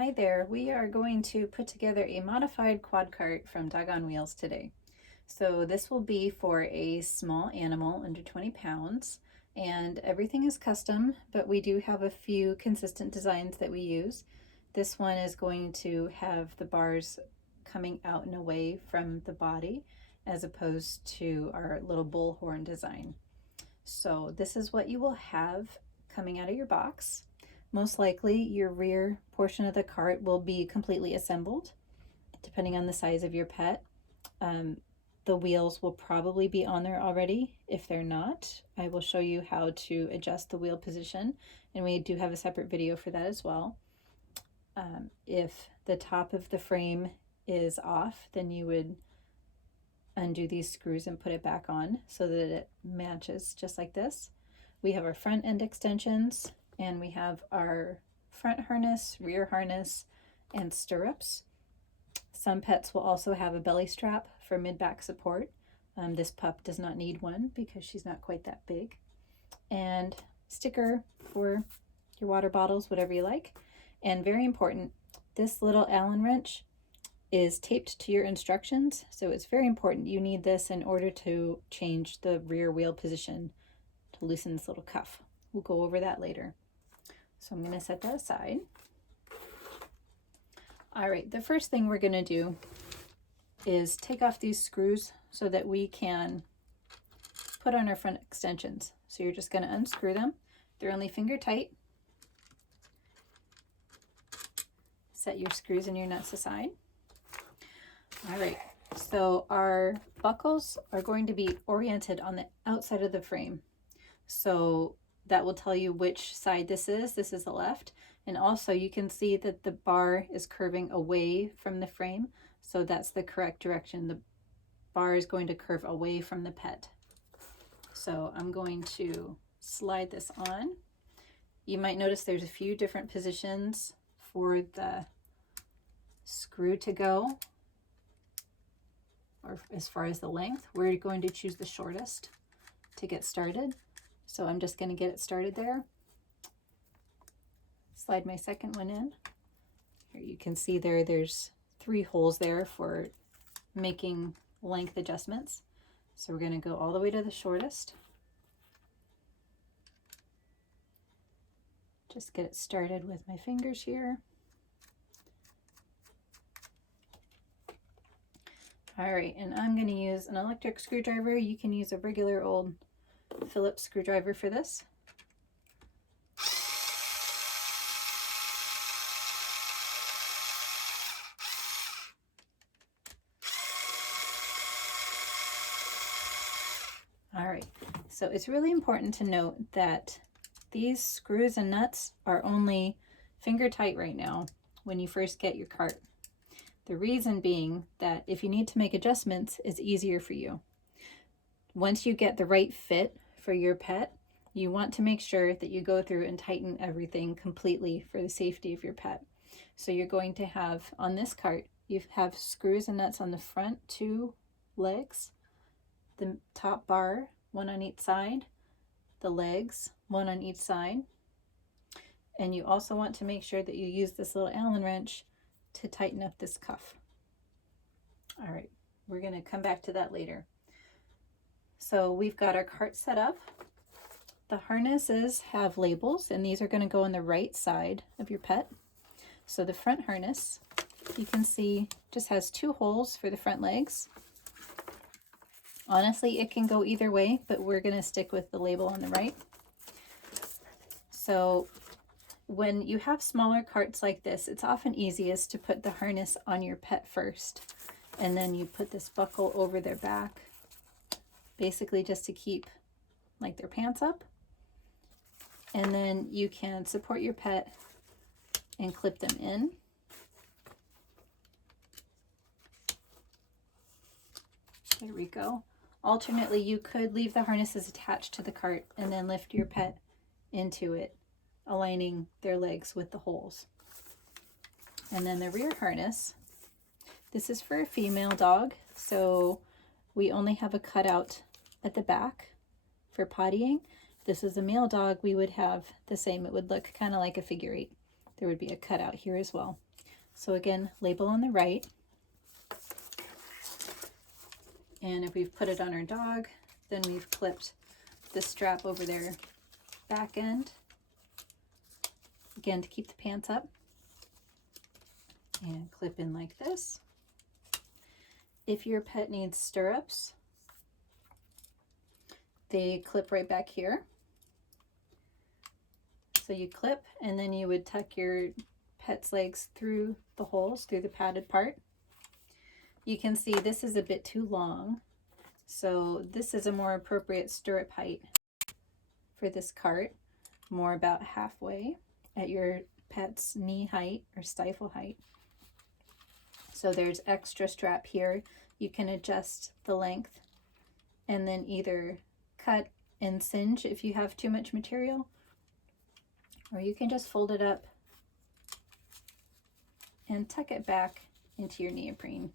Hi there, we are going to put together a modified quad cart from Doggone Wheels today. So this will be for a small animal under 20 pounds, and everything is custom, but we do have a few consistent designs that we use. This one is going to have the bars coming out and away from the body as opposed to our little bullhorn design. So this is what you will have coming out of your box. Most likely your rear portion of the cart will be completely assembled, depending on the size of your pet. The wheels will probably be on there already. If they're not, I will show you how to adjust the wheel position, and we do have a separate video for that as well. If the top of the frame is off, then you would undo these screws and put it back on so that it matches just like this. We have our front end extensions, and we have our front harness, rear harness, and stirrups. Some pets will also have a belly strap for mid-back support. This pup does not need one because she's not quite that big. And sticker for your water bottles, whatever you like. And very important, this little Allen wrench is taped to your instructions, so it's very important. You need this in order to change the rear wheel position to loosen this little cuff. We'll go over that later. So I'm going to set that aside. All right, the first thing we're going to do is take off these screws so that we can put on our front extensions. So you're just going to unscrew them. They're only finger tight. Set your screws and your nuts aside. All right, so our buckles are going to be oriented on the outside of the frame. So that will tell you which side this is. This is the left. And also you can see that the bar is curving away from the frame. So that's the correct direction. The bar is going to curve away from the pet. So I'm going to slide this on. You might notice there's a few different positions for the screw to go, or as far as the length. We're going to choose the shortest to get started. So I'm just going to get it started there. Slide my second one in. Here you can see there's 3 holes there for making length adjustments. So we're going to go all the way to the shortest. Just get it started with my fingers here. All right, and I'm going to use an electric screwdriver. You can use a regular old Phillips screwdriver for this. All right, so it's really important to note that these screws and nuts are only finger tight right now when you first get your cart. The reason being that if you need to make adjustments, it's easier for you. Once you get the right fit for your pet, you want to make sure that you go through and tighten everything completely for the safety of your pet. So you're going to have, on this cart, you have screws and nuts on the front 2 legs, the top bar, 1 on each side, the legs, 1 on each side. And you also want to make sure that you use this little Allen wrench to tighten up this cuff. All right, we're going to come back to that later. So we've got our cart set up. The harnesses have labels, and these are going to go on the right side of your pet. So the front harness, you can see, just has 2 holes for the front legs. Honestly, it can go either way, but we're going to stick with the label on the right. So when you have smaller carts like this, it's often easiest to put the harness on your pet first, and then you put this buckle over their back, basically just to keep like their pants up. And then you can support your pet and clip them in. There we go. Alternately, you could leave the harnesses attached to the cart and then lift your pet into it, aligning their legs with the holes. And then the rear harness, this is for a female dog, so we only have a cutout at the back for pottying. If this is a male dog, we would have the same. It would look kind of like a figure 8. There would be a cutout here as well. So again, label on the right. And if we've put it on our dog, then we've clipped the strap over their back end, again to keep the pants up, and clip in like this. If your pet needs stirrups, they clip right back here. So you clip, and then you would tuck your pet's legs through the holes, through the padded part. You can see this is a bit too long, so this is a more appropriate stirrup height for this cart, more about halfway at your pet's knee height or stifle height. So there's extra strap here. You can adjust the length and then either cut and singe if you have too much material, or you can just fold it up and tuck it back into your neoprene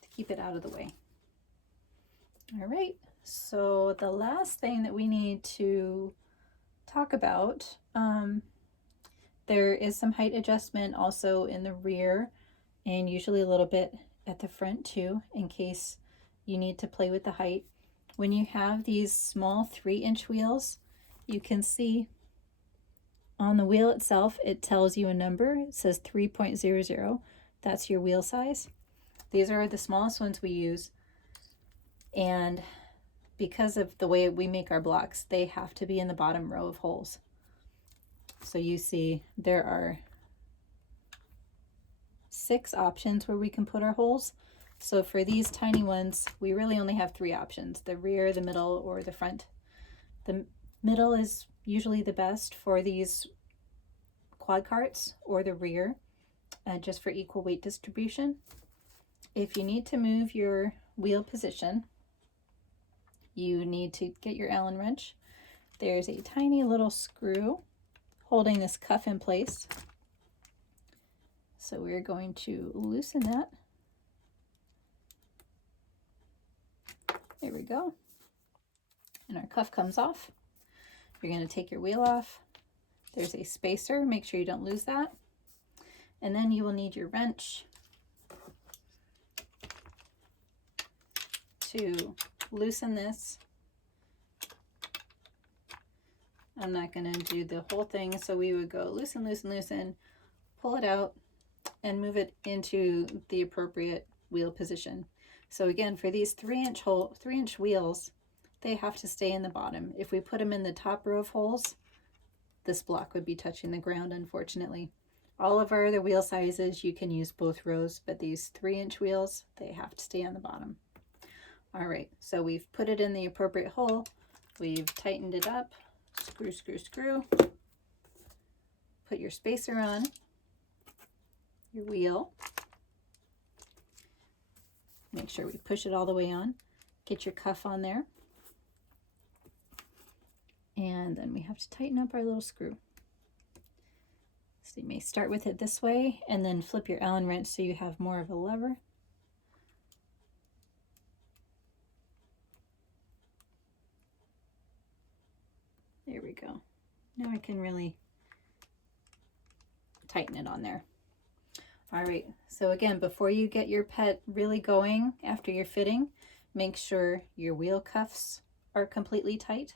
to keep it out of the way. All right, so the last thing that we need to talk about, there is some height adjustment also in the rear, and usually a little bit at the front too, in case you need to play with the height. When you have these small 3-inch wheels, you can see on the wheel itself, it tells you a number. It says 3.00. That's your wheel size. These are the smallest ones we use. And because of the way we make our blocks, they have to be in the bottom row of holes. So you see there are 6 options where we can put our holes. So for these tiny ones, we really only have 3 options: the rear, the middle, or the front. The middle is usually the best for these quad carts, or the rear, just for equal weight distribution. If you need to move your wheel position, you need to get your Allen wrench. There's a tiny little screw holding this cuff in place. So we're going to loosen that. There we go. And our cuff comes off. You're going to take your wheel off. There's a spacer, make sure you don't lose that. And then you will need your wrench to loosen this. I'm not going to do the whole thing, so we would go loosen, loosen, loosen, pull it out, and move it into the appropriate wheel position. So again, for these 3-inch wheels, they have to stay in the bottom. If we put them in the top row of holes, this block would be touching the ground, unfortunately. All of our other wheel sizes, you can use both rows, but these 3-inch wheels, they have to stay on the bottom. All right, so we've put it in the appropriate hole. We've tightened it up. Screw, screw, screw. Put your spacer on your wheel. Make sure we push it all the way on. Get your cuff on there. And then we have to tighten up our little screw. So you may start with it this way and then flip your Allen wrench so you have more of a lever. There we go. Now I can really tighten it on there. All right, so again, before you get your pet really going after your fitting, make sure your wheel cuffs are completely tight.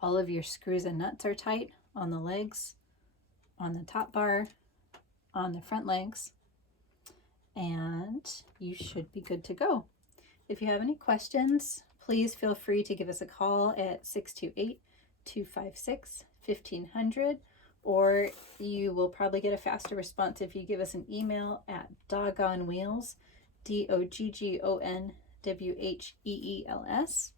All of your screws and nuts are tight on the legs, on the top bar, on the front legs, and you should be good to go. If you have any questions, please feel free to give us a call at 628-256-1500, or you will probably get a faster response if you give us an email at doggonwheels, DOGGONWHEELS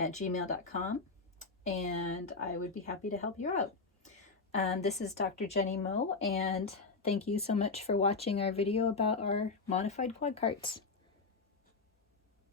@gmail.com, and I would be happy to help you out. This is Dr. Jenny Moe, and thank you so much for watching our video about our modified quad carts.